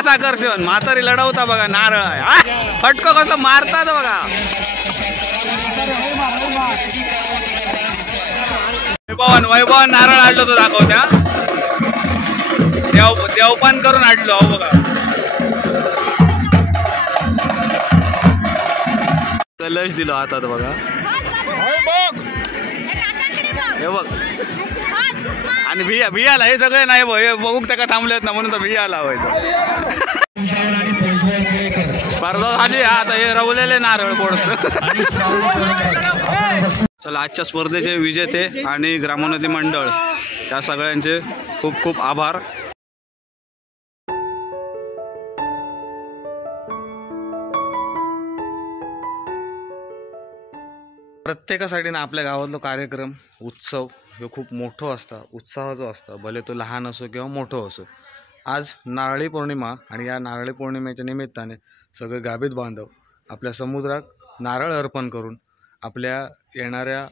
खास आकर्षण म्हातारी लढवता बघा नारळ फटको कसं मारतात बघा. वैभवन नारळ आणलो तो दाखवत्या देवपान करून आणलो हो बघा. कलश दिलो हातात बघा हे बघ. आणि भियाला हे सगळे नाही बघू त्याका थांबलेत ना म्हणून तर भिया लावायचं. स्पर्धा झाली आता हे रवलेले नारळ फोडत. चला आजच्या स्पर्धेचे विजेते आणि ग्रामोन्नती मंडळ त्या सगळ्यांचे खूप खूप आभार. प्रत्येकासाठी ना आपल्या गावातलो कार्यक्रम उत्सव हे खूप मोठं असतं. उत्साह जो असतो भले तो लहान असो किंवा मोठं असो. आज नारळी पौर्णिमा आणि या नारळी पौर्णिमेच्या निमित्ताने सगळे गाभीत बांधव आपल्या समुद्रात नारळ अर्पण करून आपल्या येणाऱ्या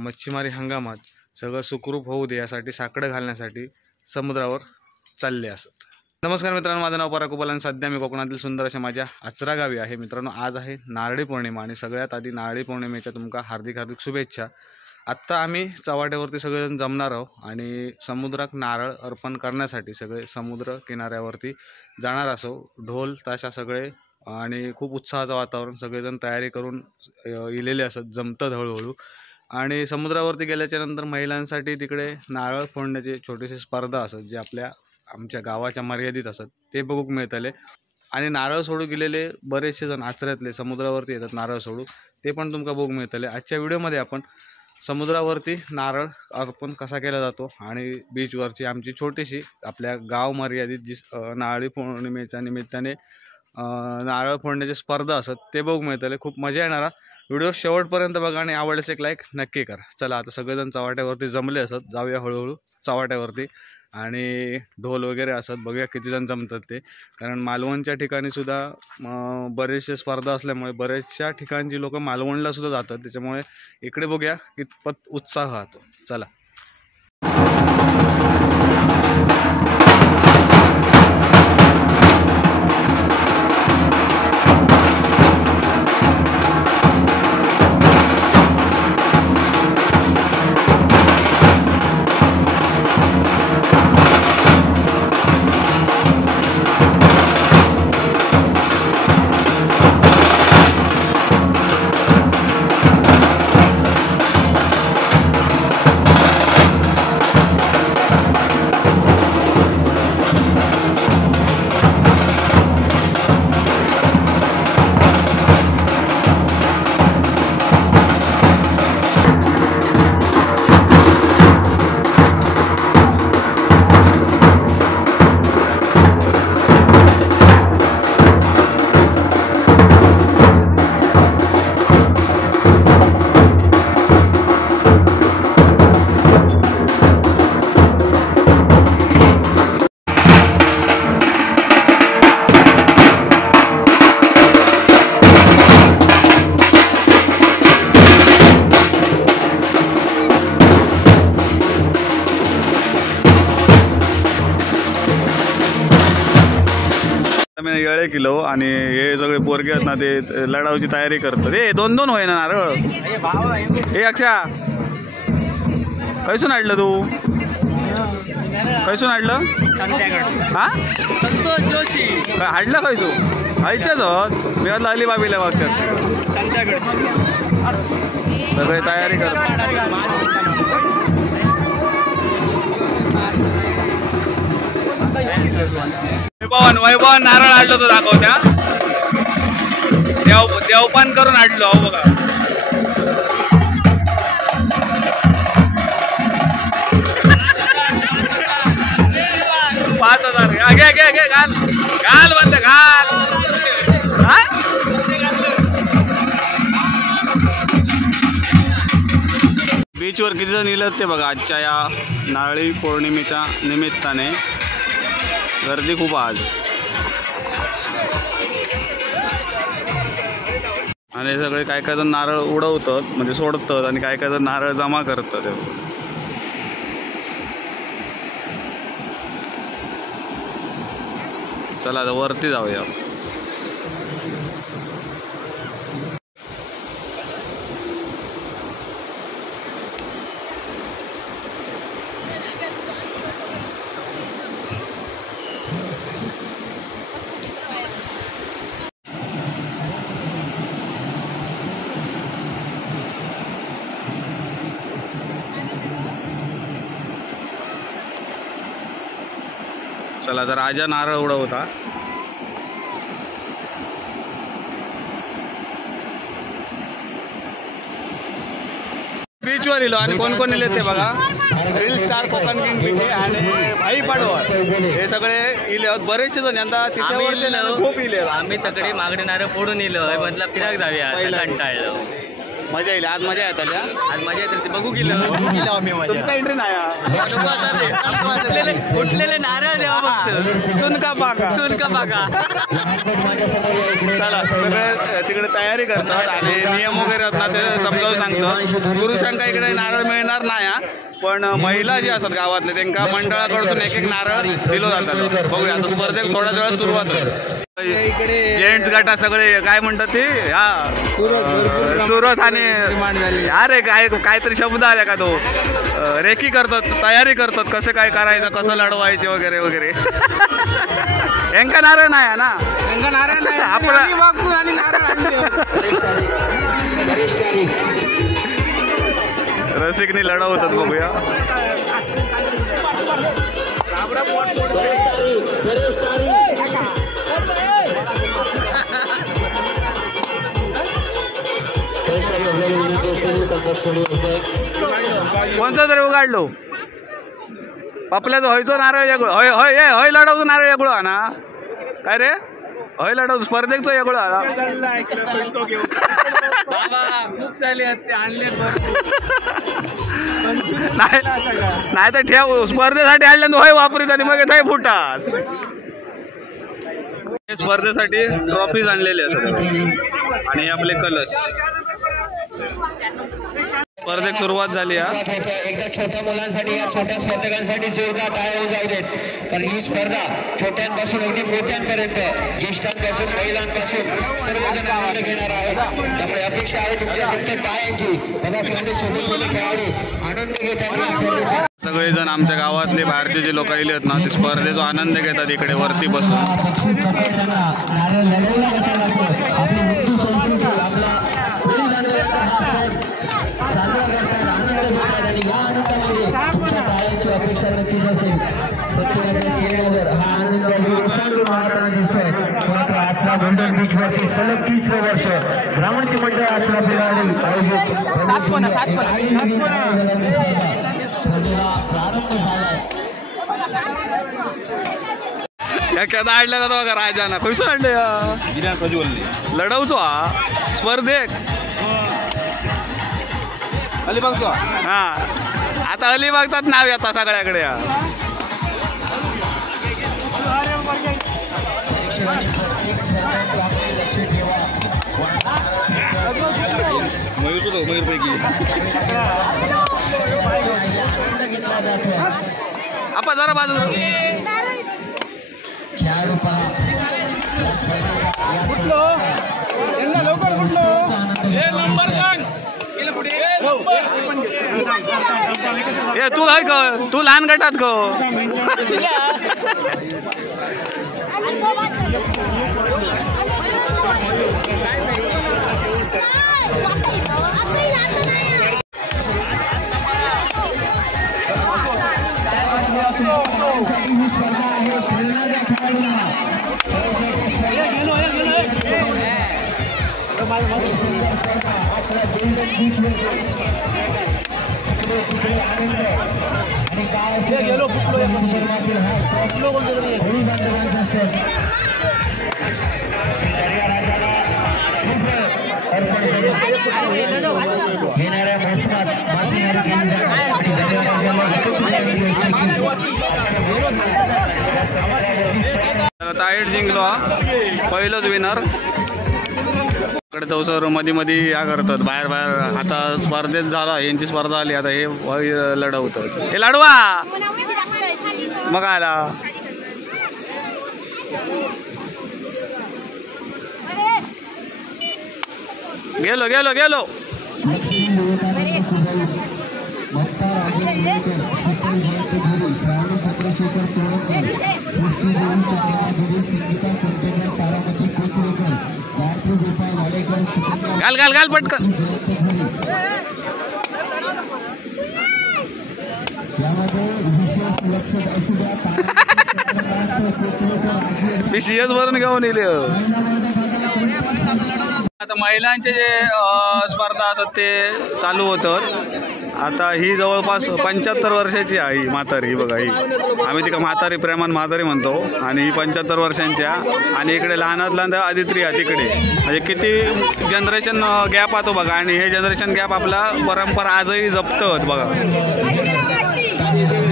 मच्छीमारी हंगामात सगळं सुखरूप होऊ दे यासाठी साकडं घालण्यासाठी समुद्रावर चालले असत. नमस्कार मित्रांनो, माझं नाव पराग कुबल आणि सध्या मी कोकणातील सुंदर अशा माझ्या आचरा गावी आहे. मित्रांनो, आज आहे नारळी पौर्णिमा आणि सगळ्यात आधी नारळी पौर्णिमेच्या तुमका हार्दिक हार्दिक शुभेच्छा. आत्ता आम्ही चव्हाट्यावरती सगळेजण जमणार आहोत आणि समुद्रात नारळ अर्पण करण्यासाठी सगळे समुद्र किनाऱ्यावरती जाणार असो. ढोल ताशा सगळे आणि खूप उत्साहाचं वातावरण, सगळेजण तयारी करून इलेले असत जमतं हळूहळू. आणि समुद्रावरती गेल्याच्या नंतर महिलांसाठी तिकडे नारळ फोडण्याची छोटीशी स्पर्धा असत जे आमच्या गावाच्या मर्यादित असत ते बघूक मिळतले. आणि नारळ सोडू गेलेले बरेचसे जण आचऱ्यातले समुद्रावरती येतात नारळ सोडू, ते पण तुमका बघूक मिळतले. आजच्या व्हिडिओमध्ये आपण समुद्रावरती नारळ अर्पण कसा केला जातो आणि बीचवरची आमची छोटीशी आपल्या गाव मर्यादित जी नारळी पौर्णिमेच्या निमित्ताने नारळ फोडण्याची स्पर्धा असत ते बघूक मिळतले. खूप मजा येणारा व्हिडिओ शेवटपर्यंत बघा आणि आवडल्यास एक लाईक नक्की करा. चला आता सगळेजण चव्हाट्यावरती जमले असत, जाऊया हळूहळू चव्हाट्यावरती. आणि ढोल वगैरे असत, बघूया किती जण जमतात ते. कारण मालवणच्या ठिकाणी सुद्धा बरेचसे स्पर्धा असल्यामुळे बरेचशा ठिकाणची लोक मालवणला सुद्धा जातात, त्याच्यामुळे इकडे बघूया कितपत उत्साह राहतो. चला येळे किलो आणि हे सगळे पोरगे आहेत ना ते लढावची तयारी करतात. हे 2-2 होय ना नारळ. हे अक्षा खैसून आणलं तू? खैसून आणलं? हा संतोष जोशी हाडलं खैसू खायच्याच होत मी वाटलं अलिबाबीला वागतात. सगळे तयारी करतात. वैभवन नारळ आणलो तो दाखवत्या देवपान करून आणलो हो बघा. $5000 घे घाल घाल बंद घाल. बीचवर किती जण इलत ते बघा. आजच्या या नारळी पौर्णिमेच्या निमित्ताने गर्दी खूप आज. आणि सगळे काय काय जण नारळ उडवतात म्हणजे सोडतात आणि काय काय जण नारळ जमा करतात. चला आता वरती जाऊया. चला तर राजा नारळ उडवता. बीचवर इलो आणि कोण कोण इले ते बघा. रील स्टार कोकण किंग पिके आणि भाई पाडवा हे सगळे इले आहेत. बरेचसे जण यंदा तिथे खूप इले. आम्ही तकडे मागणे नारळ फोडून इलो म्हटलं फिराक जाऊया कंटाळलो. मजा येईल. आज मजा येत आल्या. आज मजा येते बघू गेलो आम्ही. मजा एंट्री नाही उठलेले नारळ देवा फक्त चुनका पाका चला सगळे तिकडे तयारी करतात आणि नियम वगैरे आहेत ना ते समजावून सांगतो. पुरुषांका इकडे नारळ मिळणार नाही पण महिला जी असतात गावातले त्यांना मंडळाकडून एक एक नारळ दिलो जातात. बघूया आता स्पर्धेक थोड्या वेळात सुरुवात होईल. जेंट्स गटा सगळे काय म्हणतात ते सुरत आणि अरे काय काहीतरी शब्द आले का तो रेकी करतात तयारी करतात कसं काय करायचं कसं लढवायचे वगैरे वगैरे. यांका नारळ नाही ना आपण रसिकनी लढवतात. बघूया कोणतं तरी उघडलो पपल्याचं व्हायचो नारळ वेगळं होय होय होय लढवतो नारळ वेगळं हा ना काय रे होय लढवतो स्पर्धेकचो वेगळं हा खूप चालले आणले नाही तर ठेव स्पर्धेसाठी आणल्या होय वापरीत आणि मग थंय फुटात. स्पर्धेसाठी ट्रॉफीज आणलेले असतात आणि आपले कलश. स्पर्धेक सुरुवात झाली एकदा छोट्या मुलांसाठी या छोट्या स्पर्धकांसाठी जोरदार टाळ्या होऊन जाऊ देत. कारण ही स्पर्धा छोट्यांपासून अगदी मोठ्यांपर्यंत ज्येष्ठांपासून महिलांपासून सर्वजण आनंद घेणार आहेत. त्यामुळे अपेक्षा आहे तुमच्या फक्त टाळ्यांची. बघा तेवढे छोटे छोटे खेळाडू आनंद घेतात. सगळेजण आमच्या गावातले बाहेरचे जे लोक आले आहेत ना ते स्पर्धेचा आनंद घेतात इकडे वरती बसून. साजरा करतात आनंद घेतात आणि या आनंदामध्ये तुमच्या टाळ्यांची अपेक्षा नक्की नसेल. प्रत्येकाच्या चेहऱ्यावर हा आनंद सांगून वाहताना दिसतोय. मात्र आचरा गोल्डन बीच वरती सलग 30वे वर्ष ग्रामोन्नती मंडळ आचरा बिलाडी आयोजित स्पर्धेला प्रारंभ झालाय. कदा आणलं ना बघा राजाना खैसून आणले लढवचो हा स्पर्धेक अलिबागचो हा आता अलिबागचाच नाव येतात सगळ्याकडे. मयूरपैकी आपण जरा बाजू तू काय ग तू लहान गटात ग येणाऱ्या मोसमात मासेमारी केली जाणार आणि टाईट जिंकलो पहिलंच विनर. कडे तो मध्ये मध्ये या करतात बाहेर बाहेर. आता स्पर्धेत झाला यांची स्पर्धा आली आता हे लढवतात. हे लढवा मग आला गेलो गेलो गेलो. लक्ष्मी विवेकानंद कुबल, ममता राजे मुलेकर, शीतल जयंत धुरी, श्रावणी चंद्रशेखर तोडकर, सृष्टी देवी चंद्रमा धुरी, संगीता कोंटेकर, तारामती कोचरेकर, गायत्री गोपाळ वालेकर, सुकन्या घाल घाल घाल पटकन. जयंत धुरी. यामध्ये विशेष लक्ष असू द्या. तारामती कोचरेकर, आजी PCS वरून घेऊन येईल. आता महिलांचे जे स्पर्धा असतात ते चालू होतात. आता ही जवळपास 75 वर्षाची आहे ही म्हातारी. ही बघा ही आम्ही तिका म्हातारी प्रेमान म्हातारी म्हणतो. आणि ही 75 वर्षांच्या. आणि इकडे लहानात लहान आदित्री आहे तिकडे. म्हणजे किती जनरेशन गॅप आहे तो बघा. आणि हे जनरेशन गॅप आपला परंपरा आजही जपतात बघा.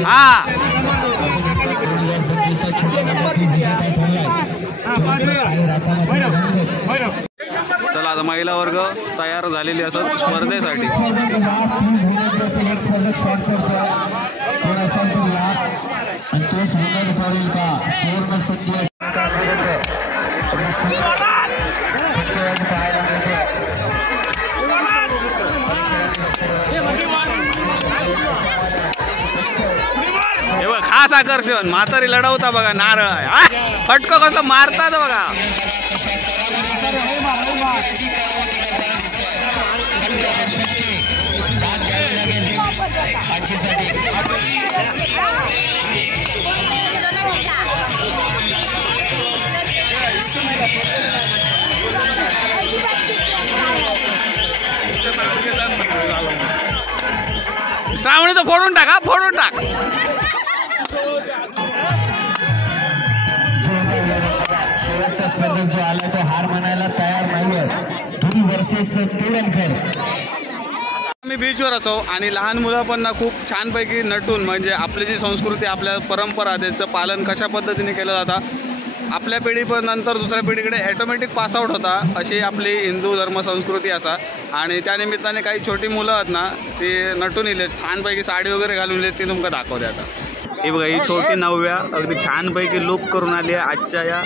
हा चला आता महिला वर्ग तयार झालेली असत स्पर्धेसाठी. हे बघ खास आकर्षण म्हातारी लढवता बघा नारळ. फटको कसं मारतात बघा. श्रावणी तर फोडून टाक. हा फोडून टाक. शेवटचा स्पर्धक जो आला तो हार मानायला तयार नाहीये. दोन्ही वर्सेस तोडणकर. आम्ही बीचवर असो आणि लहान मुलं पण ना खूप छानपैकी नटून म्हणजे आपली जी संस्कृती आपल्या परंपरा त्याचं पालन कशा पद्धतीने केलं जातं. आपल्या पिढी पण नंतर दुसऱ्या पिढीकडे ॲटोमॅटिक पासआउट होता. अशी आपली हिंदू धर्म संस्कृती असा. आणि त्यानिमित्ताने काही छोटी मुलं आहेत ना ती नटून येलेत छानपैकी साडी वगैरे घालून येत ती तुमका दाखवते आता. हे बघा ही छोटी नव्या अगदी छानपैकी लुक करून आली आहे आजच्या या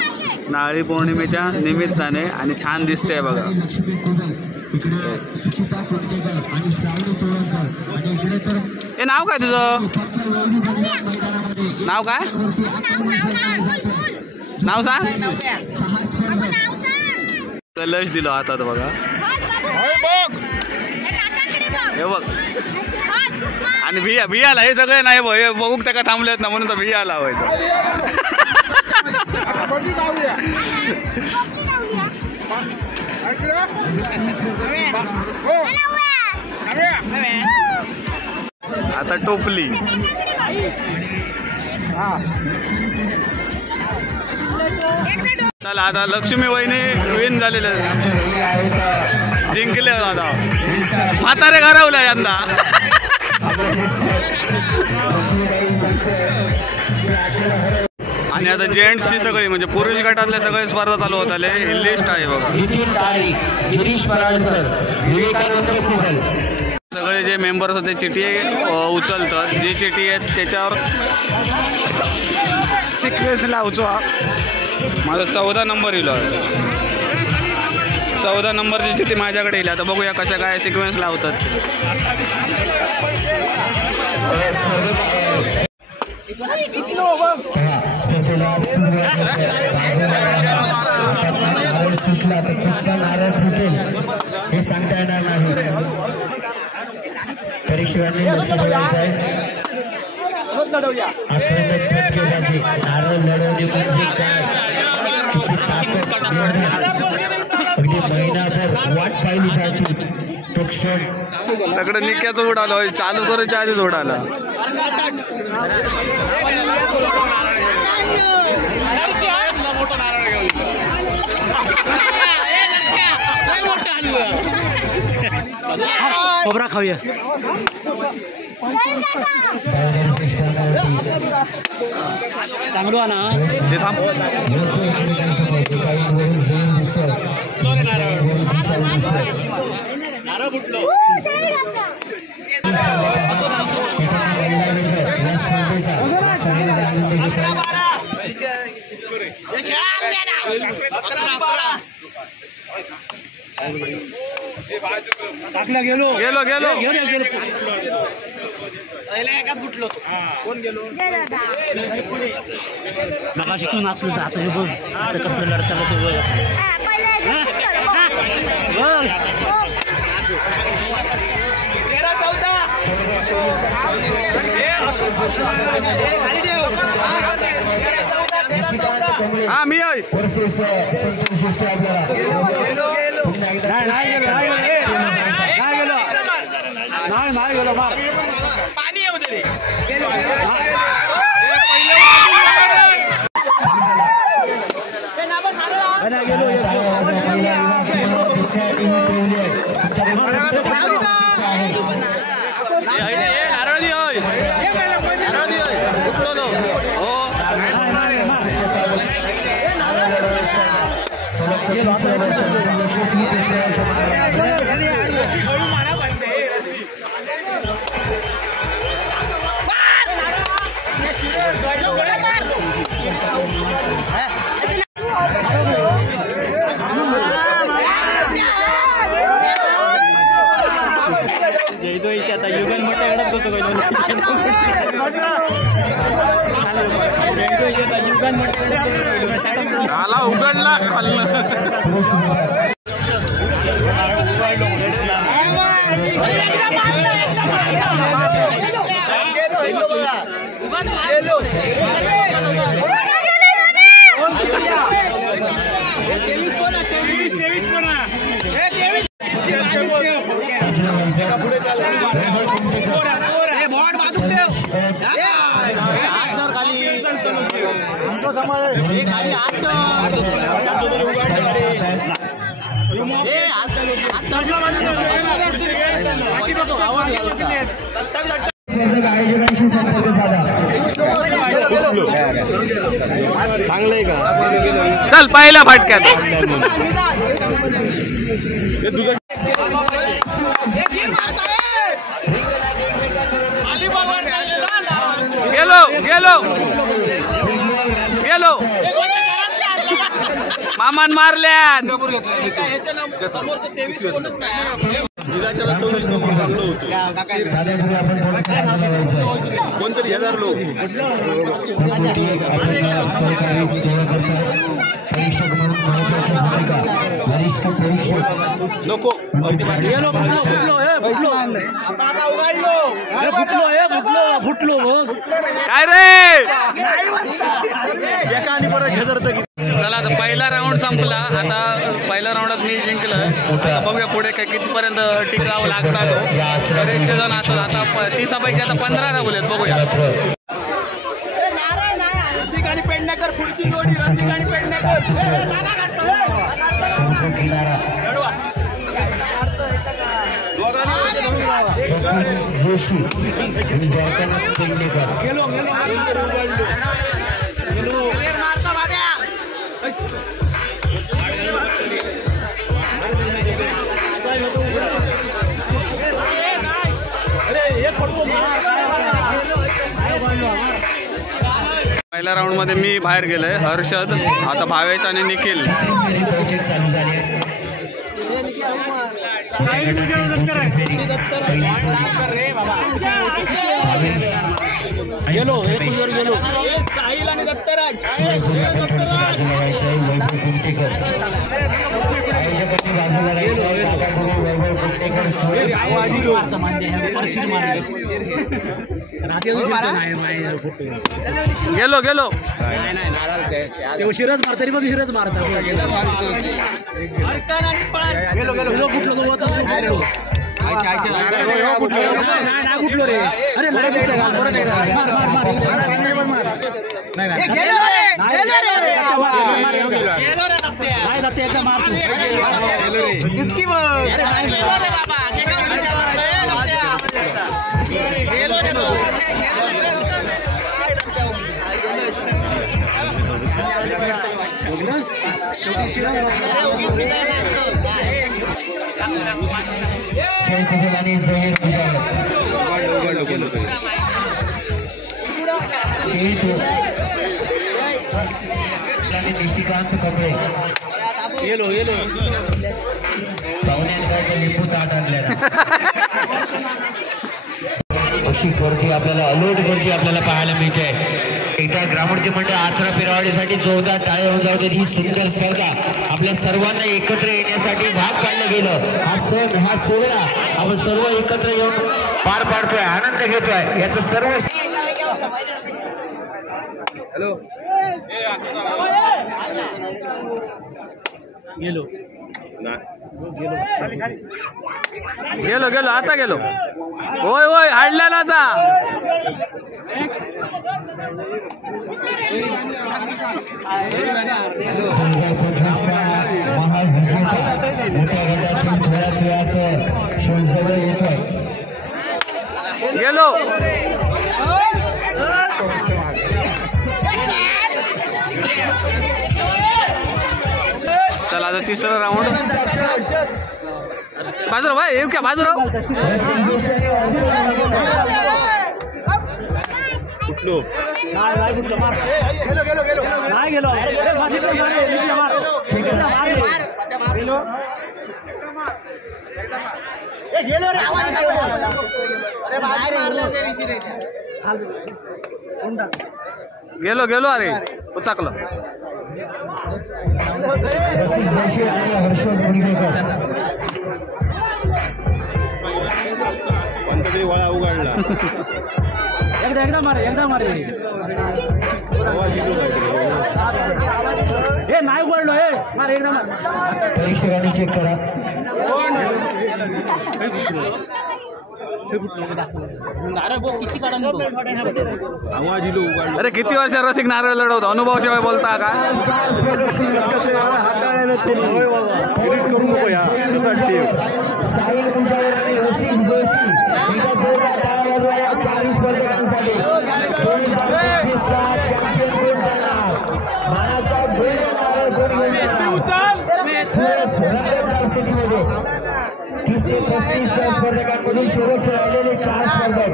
नारळी पौर्णिमेच्या निमित्ताने. आणि छान दिसते बघा. लक्ष्मी कुबल, इकडे सुचिता कोंटेकर आणि श्रावणी तोडणकर. आणि इकडे तर हे नाव काय तुझं? मैदानामध्ये नाव काय? नाव सांग. 6 स्पर्धक. कलश दिलो हातात बघा. हे बघ. आणि बियाला हे सगळे नाही बघ. हे बघूक त्याका थांबलेत ना म्हणून तर बिया लावायचं. आता टोपली. चला आता लक्ष्मी वहिनी विन झालेले जिंकले दादा. म्हातारे घरवलं यंदा. आणि आता जेंट्सची सगळी म्हणजे पुरुष गटातल्या सगळे स्पर्धा चालू होत आले. ही लिस्ट आहे बघा. नितीन तारी, गिरीश पराळकर, विवेकानंद कुबल. सगळे जे मेंबर्स होते चिठी उचलतात. जी चिठी आहेत त्याच्यावर सिक्वेन्स लावचो. माझा 14 नंबर येईल. 14 नंबरची चिठी माझ्याकडे येईल. आता बघूया कशा काय सिक्वेन्स लावतात. स्पर्धेला सुरुवात नारळ सुटला तर कुठचा नारळ फुटेल हे सांगता येणार नाही. परीक्षकांनी लक्ष ठेवायचं आहे. आक्रमक फटकेबाजी नारळ लढवणे म्हणजे काय, किती ताकद अगदी महिनाभर वाट पाहिली जाते. तो क्षण तकडे निक्याचं उडालं चालू करायच्या आधीच उडाला. खोबरा खाऊया. चांगलं ना हे थांब. आनंद घेतात. गेलो गेलो गेलो मगाशी नाचलं आता हे बघ आता कसं लढताना ते बघ हा मी आहे वर्सेस संतोष दिसतो आपल्याला आला उघडला आयोजकांशी संपर्क साधा चांगलंय का चल पहिल्या फाटक्यात गेलो गेलो गेलो मामान मारल्या कोणतरी 1000 लोक सहकारी सेवाकर्ता परीक्षक म्हणून महत्वाची भूमिका वरिष्ठ परीक्षक नको काय रे चला आता पहिला राऊंड संपला आता पहिल्या राऊंडात मी जिंकलं आता बघूया पुढे काय कितीपर्यंत टिकावं लागतात तर एक जण असं आता 30 पैकी आता 15 राहुलेत बघूया जोशी आणि जयकांत पेडणेकर पहिल्या राऊंड मध्ये मी बाहेर गेलोय हर्षद आता भावेश आणि निखिल गेलो गेलो साहिल आणि दत्तराज गेलो गेलो शिरच मारता पण शिरच मारता कुठलो रे अरे एकदम मारतो आणि जहीर आणि निशिकांत कमळे पाहुण्यांकडे लिंबू ताट आणलेला अशी गर्दी आपल्याला अलोट गर्दी आपल्याला पाहायला मिळते. एकदा ग्रामोढकी मंडळ आचरा पिरावाडीसाठी जोरदार टाळ्या होऊन जाऊ. ही सुंदर स्पर्धा आपल्या सर्वांना एकत्र येण्यासाठी भाग पाडलं गेलं. हा सण हा सोहळा आपण सर्व एकत्र येऊन पार पाडतोय, आनंद घेतोय. याचं सर्व गेलो गेलो गेलो आता गेलो. होय होय हाडल्याला जा. मोठ्या गटातून थोड्याच वेळात शिवजवळ येतोय. गेलो. चला आता तिसरा राऊंड. बाजूराव भाई येऊ क्या बाजूराव. कुठलो गेलो गेलो अरे उचाकलं. पंचतरी वळा उघडला. एकदा मारे हे नाही उघडलो हे मारे एकदा मार. परीक्षकांनी चेक करा. अरे किती वर्ष रसिक नारळ लढवतो, अनुभवाशिवाय बोलता का. स्पर्धकांमधून शेवटचे राहिलेले 4 स्पर्धक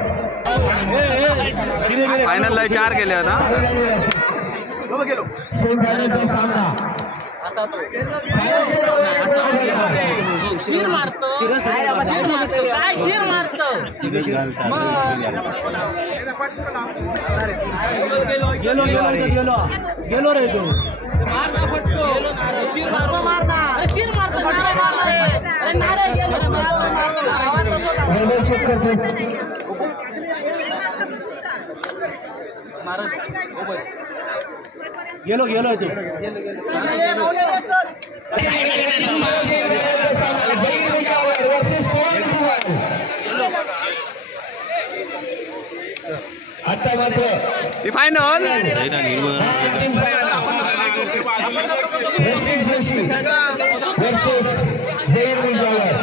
फायनलला 4 गेले आता. सेमीफायनलचा सामना शिर मारतो काय शिर मारतो. गेलो रे तू. चेक करतो. गेलो तू. आता मात्र फायनल रसिक जोशी वर्सेस झहीर मुजावर.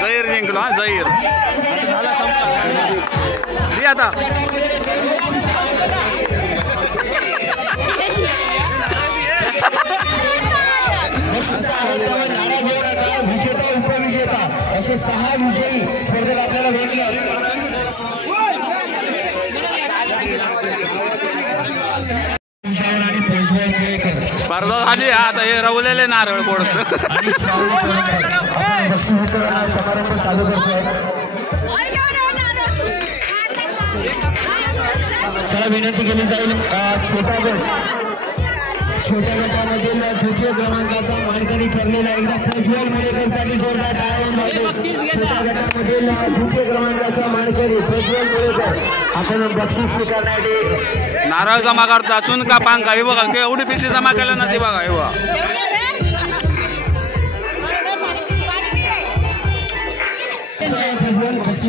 झहीर जिंकलो. हा झहीर आता विजेता उपविजेता असे 6 विजयी स्पर्धेत आपल्याला भेटले. स्पर्धा झाली. आता हे रवलेले नारळ फोडत समारंभ चालू करतोय. चला विनंती केली जाईल. छोट्या गटामधील द्वितीय क्रमांकाचा मानकरी ठरलेला एकदा प्रज्वल मुळेकरसाठी जोरदार टाळ्या. छोट्या गटामधील द्वितीय क्रमांकाचा मानकरी प्रज्वल मुळेकर आपण बक्षीस स्वीकारण्यासाठी नारळ जमा करता. चुन का पांग हे बघा एवढी पिशी जमा केलं ना ती बघा. हे बघा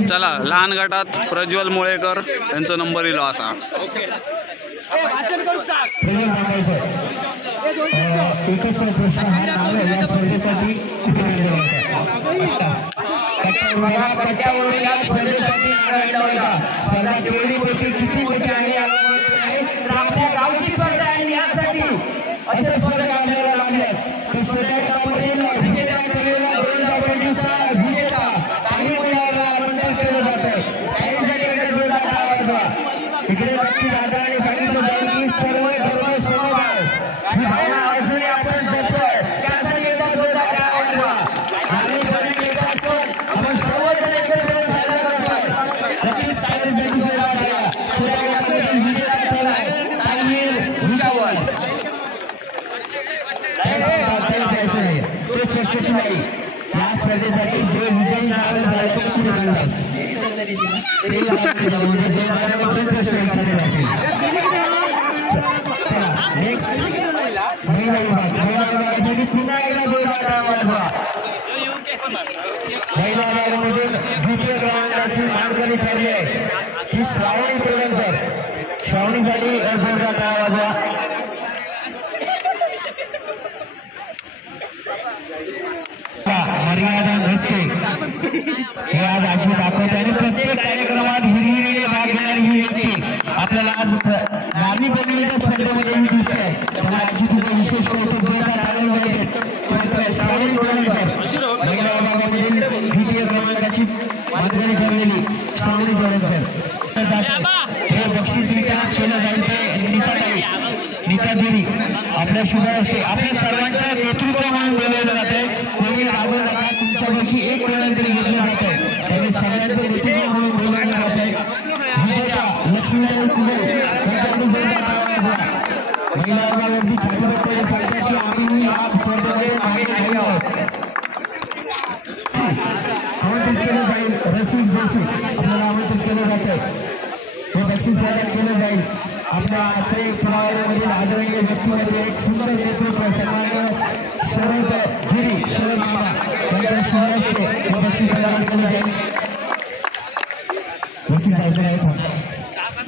चला लहान गटात प्रज्वल मुळेकर यांचा नंबर येलो असा. एकच प्रश्न या स्पर्धेसाठी स्पर्धा केवढी मोठी किती मोठी आहे आपल्या गावची स्पर्धा आहे. यासाठी अशा स्पर्धा आपल्याला लागल्या तर छोट्या गटामधील विजेता काही मुलांना आमंत्रित केलं जातं. काहींसाठी एकदा जोरदार टाळ्या वाजवा. इकडे नक्कीच आदराने सांगितलं जाईल की सर्व धर्म समभाव ही भावना अजूनही आपण जपतोय. त्यासाठी एकदा जोरदार टाळ्या वाजवा. नारळी पौर्णिमेचा सण आपण सर्वजण एकत्र साजरा करतोय. नक्कीच तयारीसाठी जोरदार टाळ्या. छोट्या गटामधील विजेता ठरलाय तानवीर भुसावळ. ते स्पष्ट की नाही या स्पर्धेसाठी जो विजयी झाला तो पुढे काढलास नेक्स्ट महिला विभागासाठी पुन्हा एकदा जोरदार वाजवा. महिला विभागामधून द्वितीय क्रमांकाची मानकरी ठरली आहे की श्रावणी तोरणकर. श्रावणीसाठी जोरदार वाजवा. मर्यादा नसते हे आज आजी दाखवते आणि प्रत्येक कार्यक्रमात हिरहिरीने भाग घेणारी ही व्यक्ती आपल्याला आज नारळी पौर्णिमेच्या स्पर्धेमध्ये दिसते. त्यामुळे आजी तुझं विशेष कौतुक जोरदार टाळ्या वाजवते. श्रावणी तोरणकर महिला विभागामधील द्वितीय क्रमांकाची मानकरी ठरलेली श्रावणी तोरणकर. हे बक्षीस वितरण केलं जाईल ते नीता देवी आपल्या शुभ असते. आपल्या सर्वांच्या नेतृत्व म्हणून बोलवलं जाते. कोणी रागवू नका. तुमच्यापैकी एक वेळ तरी घेतलं जातं. त्यांनी सगळ्यांचं नेतृत्व म्हणून बोलवलं जाते. विजेता लक्ष्मीताई कुडे यांच्याकडून जोरदार टाळ्या वाजवा. महिला विभागावरती छातीपट्टी सांगतात की आम्ही या स्पर्धेमध्ये मागे नाही आहोत. आमंत्रित केलं जाईल रसिक जोशी आपल्याला आमंत्रित केलं जातं. हे बक्षीस प्रदान केलं जाईल. आपल्या आजचे पुरावाडीमधील आदरणीय व्यक्तीमध्ये एक सुंदर नेतृत्व सन्मान्य शरद गिरी शरद मामा यांच्या शुभारंभाने हे बक्षीस प्रदान केलं जाईल. बक्षीस ऐकून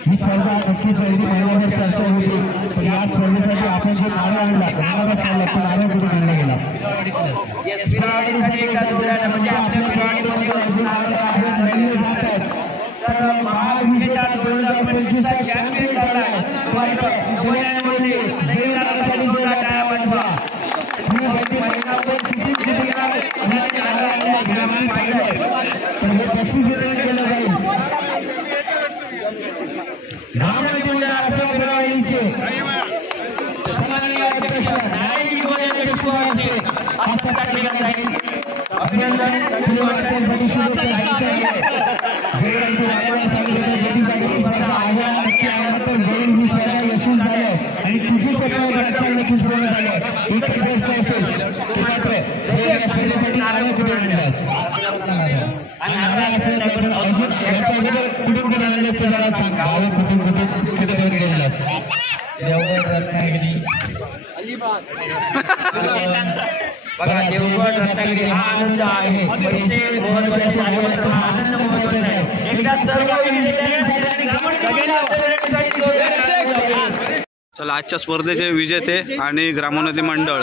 ही स्पर्धा नक्कीच अगदी महिन्याभर चर्चा होती. पण या स्पर्धेसाठी आपण जो नारळ आणला तो नारळ कुठे आणला गेला पुरावाडीसाठी म्हणजे आपल्या पुरावाडीमध्ये अजून नारळ आहेत नेले जात आहेत. तर महाविजेता 2025 चा चॅम्पियन झालाय बुलढाण्यामध्ये जय नारासाठी जोरदार टाळ्या वाजवा. ही व्यक्ती महिन्याभर किती ग्रामीण पाहिलं तर हे बक्षीस वितरण केलं जाईल. ग्रामपंचायत मंडळाच्या पुरावाडीचे सन्माननीय अध्यक्ष नारायण गोळे यांचे शुभारंभ आज सत्कार केला जाईल. अभिनंदन पुढील शुभेच्छा. आणि तुझी स्वप्न नक्कीच पूर्ण झाले. एक प्रश्न असेल की मात्र या स्पर्धेसाठी नारळ कुठे आणलाच आणि नारळ असेल अजून याच्या अगोदर कुठून कुठे आणले असते जरा सांग. गावे कुठून कुठे गेलेलास देवगड रत्नागिरी बघा. देवगड रत्नागिरी हा आनंद आहे. पैसे महत्वाचे आहे. आनंद महत्वाचा आहे. एकदा सर्व चला आजच्या स्पर्धेचे विजेते आणि ग्रामोन्नती मंडळ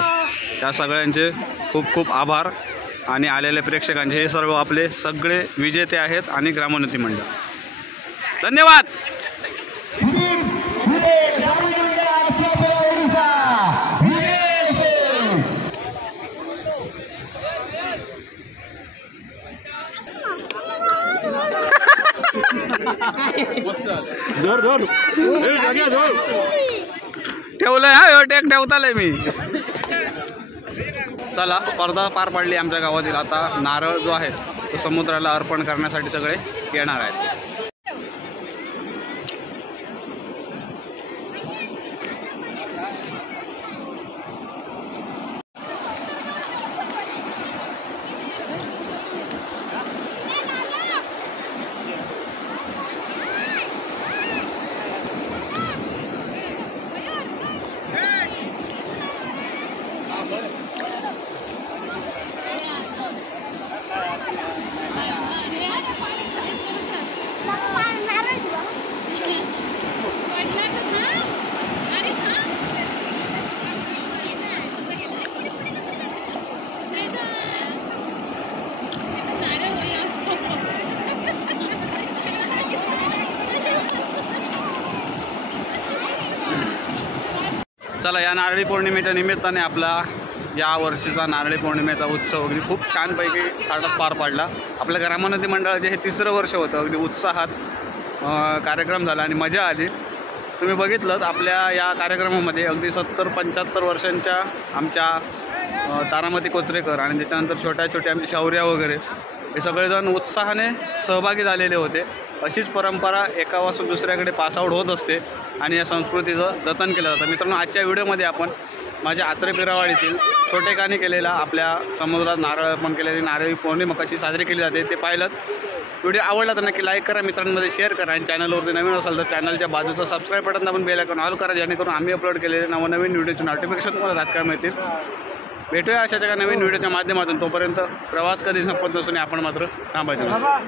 या सगळ्यांचे खूप खूप आभार. आणि आलेल्या प्रेक्षकांचे हे सर्व आपले सगळे विजेते आहेत आणि ग्रामोन्नती मंडळ धन्यवाद. ठेवलंय हा टेक ठेवतालय मी. चला स्पर्धा पार पडली आमच्या गावातील. आता नारळ जो आहे तो समुद्राला अर्पण करण्यासाठी सगळे येणार आहेत. चला या नारळी पौर्णिमेच्या निमित्ताने आपला या वर्षीचा नारळी पौर्णिमेचा उत्सव अगदी खूप छानपैकी थाटात पार पाडला. आपल्या ग्रामोन्नती मंडळाचे हे 3रं वर्ष होतं. अगदी उत्साहात कार्यक्रम झाला आणि मजा आली. तुम्ही बघितलं आपल्या या कार्यक्रमामध्ये अगदी 70-75 वर्षांच्या आमच्या तारामती कोचरेकर आणि त्याच्यानंतर छोट्या छोट्या आमच्या शौर्या वगैरे हे सगळेजण उत्साहाने सहभागी झालेले होते. अशीच परंपरा एकापासून दुसऱ्याकडे पासआउट होत असते आणि या संस्कृतीचं जतन केलं जातं. मित्रांनो, आजच्या व्हिडिओमध्ये आपण माझ्या आचरे पिरावाडीतील छोटेकानी केलेला आपल्या समुद्रात नारळ अर्पण केलेली नारळी पौर्णिमा कशी साजरी केली जाते ते पाहिलं. व्हिडिओ आवडला तर नक्की लाईक करा, मित्रांमध्ये शेअर करा आणि चॅनलवरती नवीन असाल तर चॅनलच्या बाजूचं सबस्क्राईब बटन दाबून बेल आयकॉन ऑल करा, जेणेकरून आम्ही अपलोड केलेले नवनवीन व्हिडिओचे नोटिफिकेशन तुम्हाला तात्काळ मिळतील. भेटूया अशाच एका नवीन व्हिडिओच्या माध्यमातून. तोपर्यंत प्रवास कधी संपत नसून आपण मात्र थांबायचं नसतं.